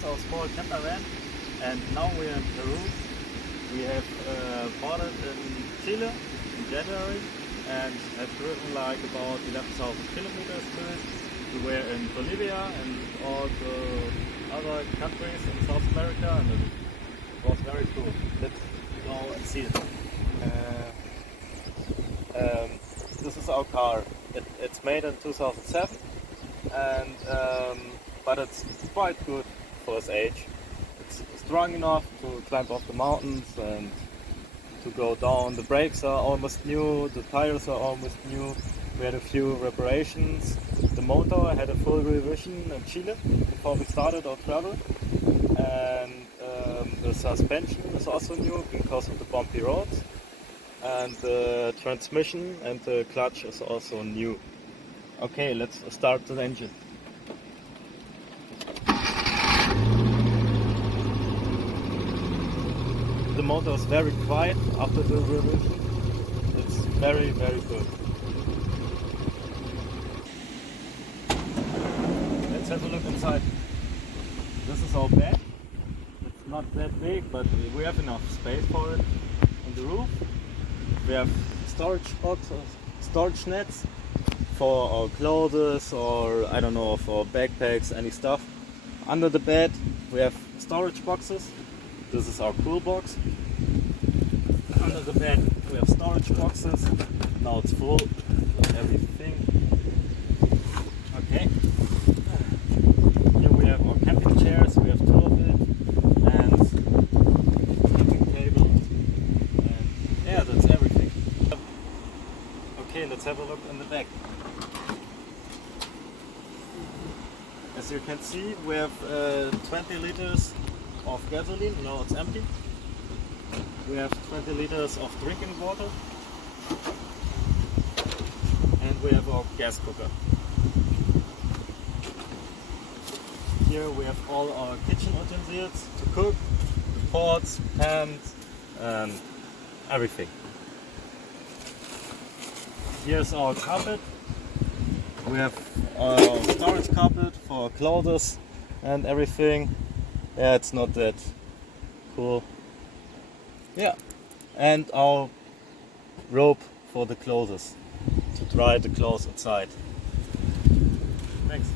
is our small campervan, and now we are in Peru. We have bought it in Chile in January and have driven like about 11,000 kilometers to it. We were in Bolivia and all the other countries in South America, and it was very cool. Let's go and see it. This is our car. It's made in 2007, and but it's quite good for its age. It's strong enough to climb up the mountains and to go down. The brakes are almost new, the tires are almost new. We had a few reparations. The motor had a full revision in Chile before we started our travel, and the suspension is also new because of the bumpy roads, and the transmission and the clutch is also new. Okay, let's start the engine. The motor is very quiet after the revision. It's very, very good. Let's have a look inside. This is our bed. It's not that big, but we have enough space for it. On the roof we have storage boxes, storage nets for our clothes, or I don't know, for backpacks, any stuff. Under the bed we have storage boxes. This is our cool box. Under the bed we have storage boxes. Now it's full with everything. Okay. Here we have our camping chairs. We have two of it, and camping table. And yeah, that's everything. Okay, let's have a look in the back. As you can see, we have 20 liters of gasoline. Now it's empty. We have 20 liters of drinking water, and we have our gas cooker. Here we have all our kitchen utensils to cook, the pots, pans, and everything. Here's our carpet. We have our storage carpet for clothes and everything. Yeah, it's not that cool. Yeah, and our rope for the clothes to dry the clothes outside. Thanks.